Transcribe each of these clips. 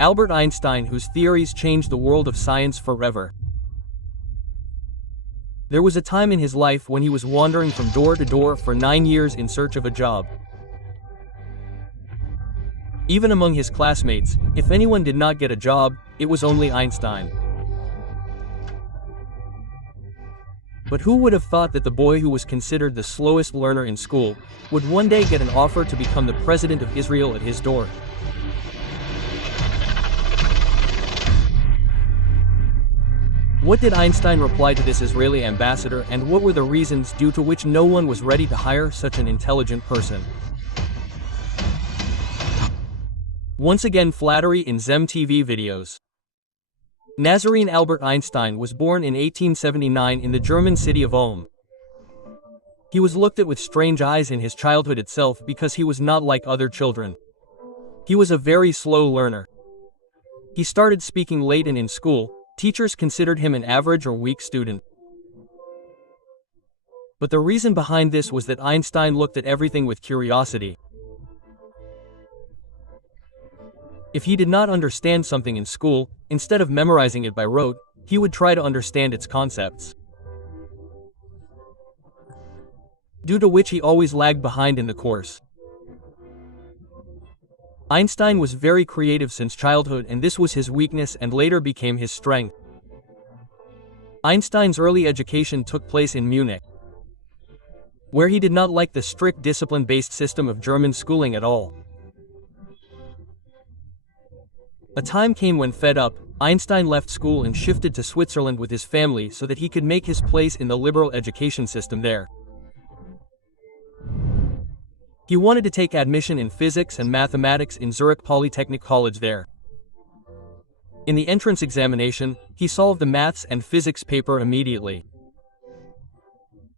Albert Einstein, whose theories changed the world of science forever. There was a time in his life when he was wandering from door to door for 9 years in search of a job. Even among his classmates, if anyone did not get a job, it was only Einstein. But who would have thought that the boy who was considered the slowest learner in school would one day get an offer to become the president of Israel at his door? What did Einstein reply to this Israeli ambassador, and what were the reasons due to which no one was ready to hire such an intelligent person? Once again, flattery in Zem TV videos. Nazarene Albert Einstein was born in 1879 in the German city of Ulm. He was looked at with strange eyes in his childhood itself because he was not like other children. He was a very slow learner. He started speaking late, and in school, teachers considered him an average or weak student. But the reason behind this was that Einstein looked at everything with curiosity. If he did not understand something in school, instead of memorizing it by rote, he would try to understand its concepts. Due to which he always lagged behind in the course. Einstein was very creative since childhood, and this was his weakness and later became his strength. Einstein's early education took place in Munich, where he did not like the strict discipline-based system of German schooling at all. A time came when, fed up, Einstein left school and shifted to Switzerland with his family so that he could make his place in the liberal education system there. He wanted to take admission in physics and mathematics in Zurich Polytechnic College there. In the entrance examination, he solved the maths and physics paper immediately.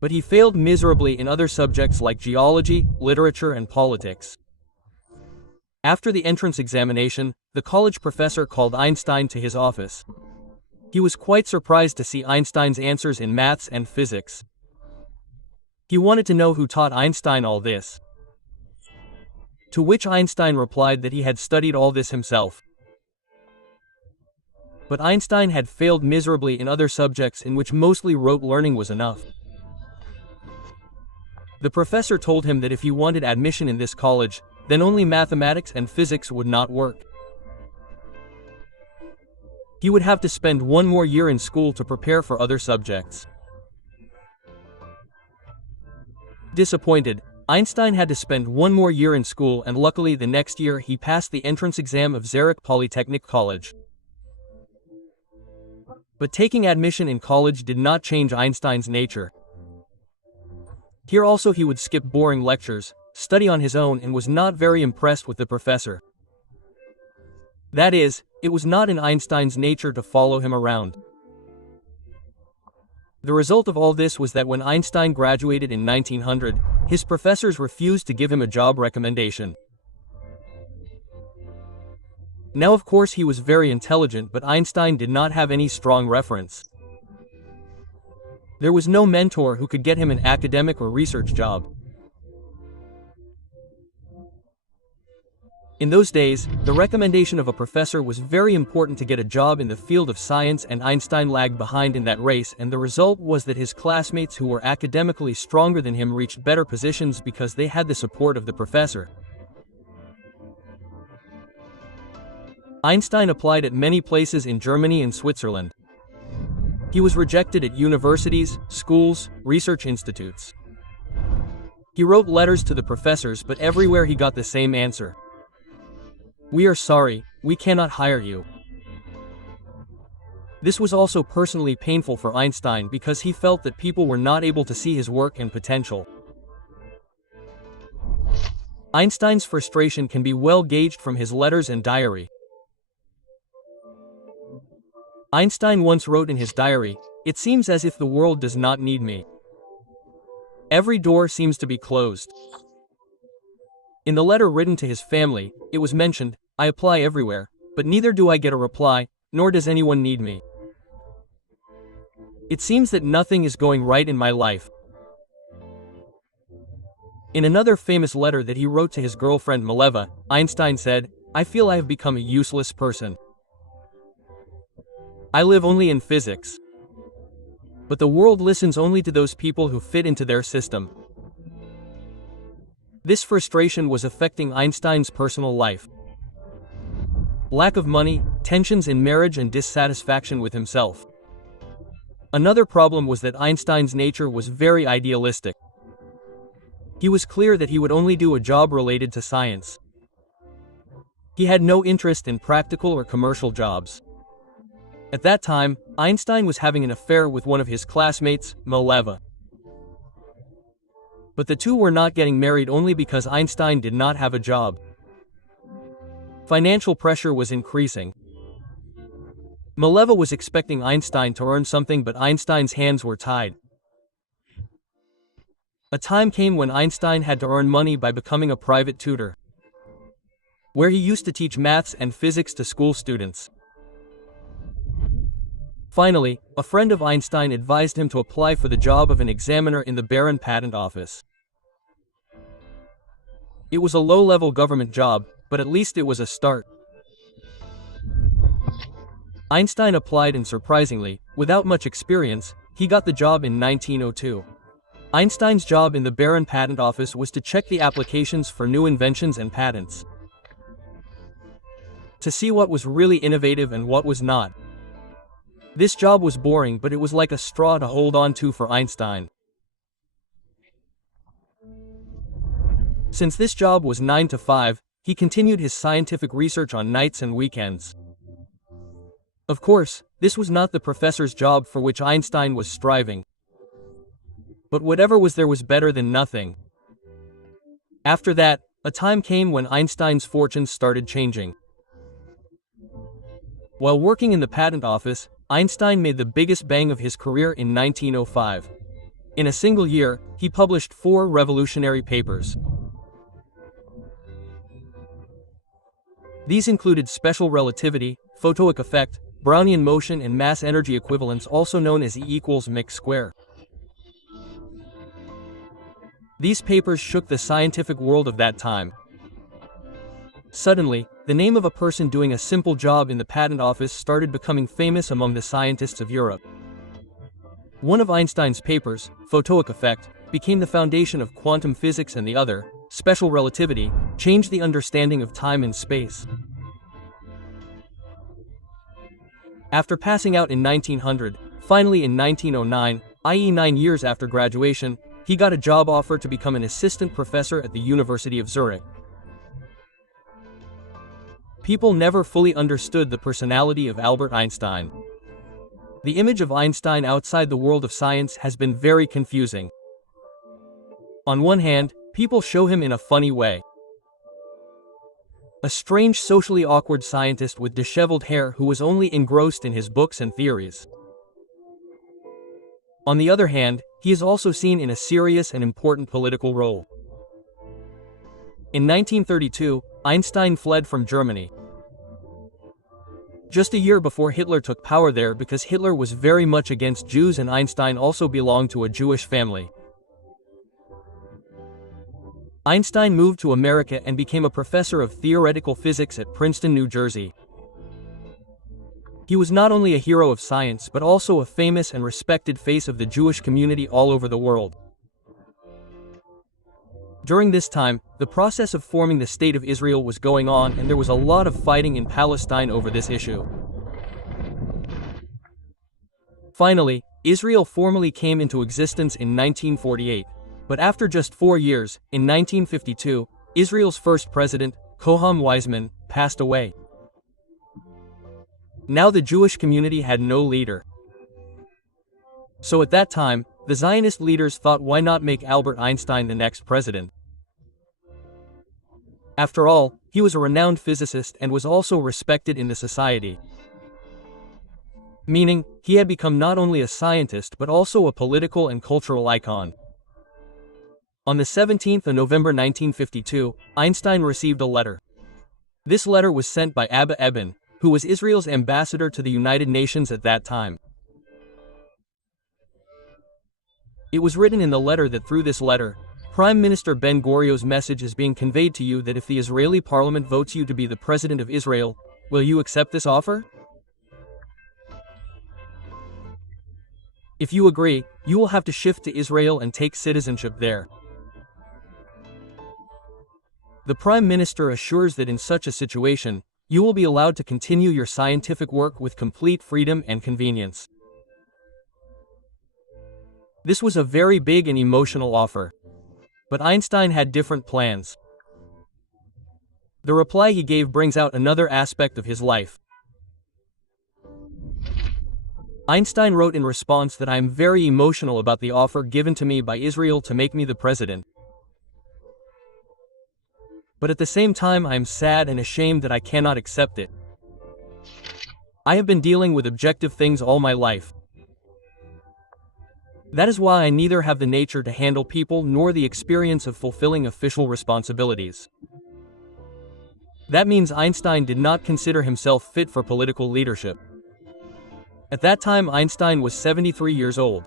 But he failed miserably in other subjects like geology, literature, and politics. After the entrance examination, the college professor called Einstein to his office. He was quite surprised to see Einstein's answers in maths and physics. He wanted to know who taught Einstein all this. To which Einstein replied that he had studied all this himself. But Einstein had failed miserably in other subjects in which mostly rote learning was enough. The professor told him that if he wanted admission in this college, then only mathematics and physics would not work. He would have to spend 1 more year in school to prepare for other subjects. Disappointed, Einstein had to spend 1 more year in school, and luckily the next year he passed the entrance exam of Zurich Polytechnic College. But taking admission in college did not change Einstein's nature. Here also he would skip boring lectures, study on his own, and was not very impressed with the professor. That is, it was not in Einstein's nature to follow him around. The result of all this was that when Einstein graduated in 1900, his professors refused to give him a job recommendation. Now, of course, he was very intelligent, but Einstein did not have any strong reference. There was no mentor who could get him an academic or research job. In those days, the recommendation of a professor was very important to get a job in the field of science, and Einstein lagged behind in that race, and the result was that his classmates who were academically stronger than him reached better positions because they had the support of the professor. Einstein applied at many places in Germany and Switzerland. He was rejected at universities, schools, research institutes. He wrote letters to the professors, but everywhere he got the same answer. "We are sorry, we cannot hire you." This was also personally painful for Einstein because he felt that people were not able to see his work and potential. Einstein's frustration can be well gauged from his letters and diary. Einstein once wrote in his diary, "It seems as if the world does not need me. Every door seems to be closed." In the letter written to his family, it was mentioned, "I apply everywhere, but neither do I get a reply, nor does anyone need me. It seems that nothing is going right in my life." In another famous letter that he wrote to his girlfriend Mileva, Einstein said, I feel I have become a useless person. I live only in physics. But the world listens only to those people who fit into their system. This frustration was affecting Einstein's personal life. Lack of money, tensions in marriage, and dissatisfaction with himself. Another problem was that Einstein's nature was very idealistic. He was clear that he would only do a job related to science. He had no interest in practical or commercial jobs. At that time, Einstein was having an affair with one of his classmates, Mileva. But the two were not getting married only because Einstein did not have a job. Financial pressure was increasing. Mileva was expecting Einstein to earn something, but Einstein's hands were tied. A time came when Einstein had to earn money by becoming a private tutor, where he used to teach maths and physics to school students. Finally, a friend of Einstein advised him to apply for the job of an examiner in the Baron Patent Office. It was a low-level government job, but at least it was a start. Einstein applied and surprisingly, without much experience, he got the job in 1902. Einstein's job in the Baron Patent Office was to check the applications for new inventions and patents, to see what was really innovative and what was not. This job was boring, but it was like a straw to hold on to for Einstein. Since this job was 9 to 5, he continued his scientific research on nights and weekends. Of course, this was not the professor's job for which Einstein was striving. But whatever was there was better than nothing. After that, a time came when Einstein's fortunes started changing. While working in the patent office, Einstein made the biggest bang of his career in 1905. In a single year, he published 4 revolutionary papers. These included special relativity, photoic effect, Brownian motion, and mass energy equivalence, also known as E = mc square. These papers shook the scientific world of that time. Suddenly, the name of a person doing a simple job in the patent office started becoming famous among the scientists of Europe. One of Einstein's papers, photoic effect, became the foundation of quantum physics, and the other, special relativity, changed the understanding of time and space. After passing out in 1900, finally in 1909, i.e. 9 years after graduation, he got a job offer to become an assistant professor at the University of Zurich. People never fully understood the personality of Albert Einstein. The image of Einstein outside the world of science has been very confusing. On one hand, people show him in a funny way. A strange, socially awkward scientist with disheveled hair who was only engrossed in his books and theories. On the other hand, he is also seen in a serious and important political role. In 1932, Einstein fled from Germany, just a year before Hitler took power there, because Hitler was very much against Jews and Einstein also belonged to a Jewish family. Einstein moved to America and became a professor of theoretical physics at Princeton, New Jersey. He was not only a hero of science but also a famous and respected face of the Jewish community all over the world. During this time, the process of forming the State of Israel was going on, and there was a lot of fighting in Palestine over this issue. Finally, Israel formally came into existence in 1948. But after just 4 years, in 1952, Israel's first president, Koham Weizmann, passed away. Now the Jewish community had no leader. So at that time, the Zionist leaders thought, why not make Albert Einstein the next president? After all, he was a renowned physicist and was also respected in the society. Meaning, he had become not only a scientist but also a political and cultural icon. On the 17th of November 1952, Einstein received a letter. This letter was sent by Abba Eban, who was Israel's ambassador to the United Nations at that time. It was written in the letter that through this letter, Prime Minister Ben-Gurion's message is being conveyed to you that if the Israeli parliament votes you to be the president of Israel, will you accept this offer? If you agree, you will have to shift to Israel and take citizenship there. The Prime Minister assures that in such a situation, you will be allowed to continue your scientific work with complete freedom and convenience. This was a very big and emotional offer. But Einstein had different plans. The reply he gave brings out another aspect of his life. Einstein wrote in response that I am very emotional about the offer given to me by Israel to make me the president. But at the same time I am sad and ashamed that I cannot accept it. I have been dealing with objective things all my life. That is why I neither have the nature to handle people nor the experience of fulfilling official responsibilities. That means Einstein did not consider himself fit for political leadership. At that time Einstein was 73 years old.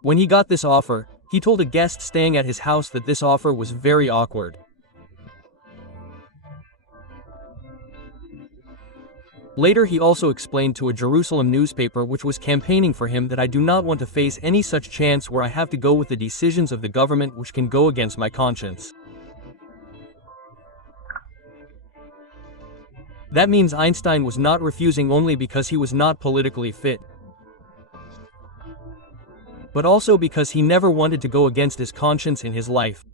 When he got this offer, he told a guest staying at his house that this offer was very awkward. Later he also explained to a Jerusalem newspaper which was campaigning for him that I do not want to face any such chance where I have to go with the decisions of the government which can go against my conscience. That means Einstein was not refusing only because he was not politically fit, but also because he never wanted to go against his conscience in his life.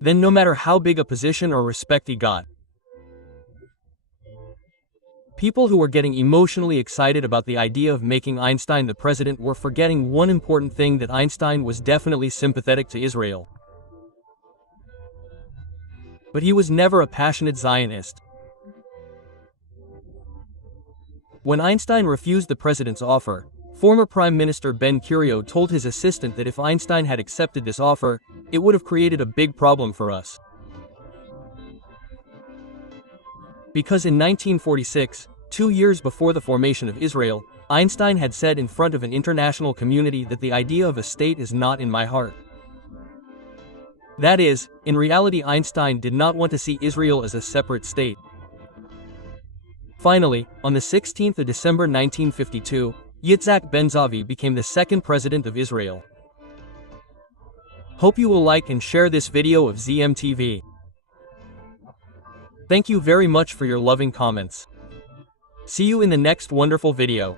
Then no matter how big a position or respect he got, people who were getting emotionally excited about the idea of making Einstein the president were forgetting one important thing, that Einstein was definitely sympathetic to Israel. But he was never a passionate Zionist. When Einstein refused the president's offer, former Prime Minister Ben-Gurion told his assistant that if Einstein had accepted this offer, it would have created a big problem for us. Because in 1946, 2 years before the formation of Israel, Einstein had said in front of an international community that the idea of a state is not in my heart. That is, in reality Einstein did not want to see Israel as a separate state. Finally, on the 16th of December 1952, Yitzhak Ben-Zavi became the second president of Israel. Hope you will like and share this video of ZMTV. Thank you very much for your loving comments. See you in the next wonderful video.